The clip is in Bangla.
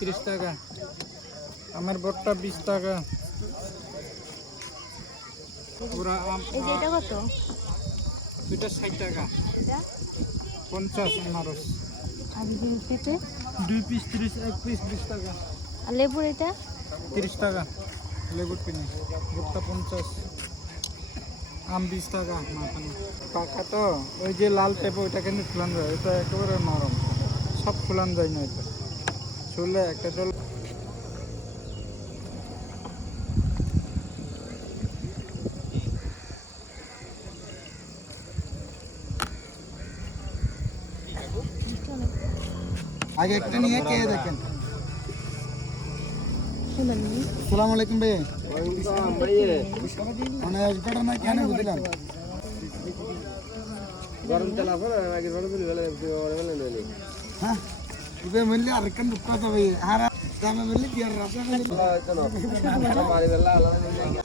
30 টাকা। আমের বটটা 20 টাকা। পুরা আম এই যে এটা কত? দুইটা 60 টাকা। এটা 50 আনারস। আর এই যে পেঁপে 2 পিস 30, 1 পিস 20 টাকা। আর লেবুর এটা 30 টাকা। লেবুর কিনে ভুট্টা 50। আম 20 টাকা মাখানো। পাকা তো ওই যে লাল পেঁপে ওইটা কিন্তু ফুলান যায়, এটা একেবারে নরম, সব ফুলান যায় না। এটা ছুলে একটা ডল। আগে একটা নিয়ে কে দেখেন। আসসালামু আলাইকুম ভাই। মানে একবারটা না কেন বুঝলাম গরম তেল আছে না নাকি গরম তেল বেলে হ্যাঁ ইবে মিললে আর কেন কথা ভাই আর দামে মিললে কি আর রাস্তা মারি বেলা আলাদা নিয়ে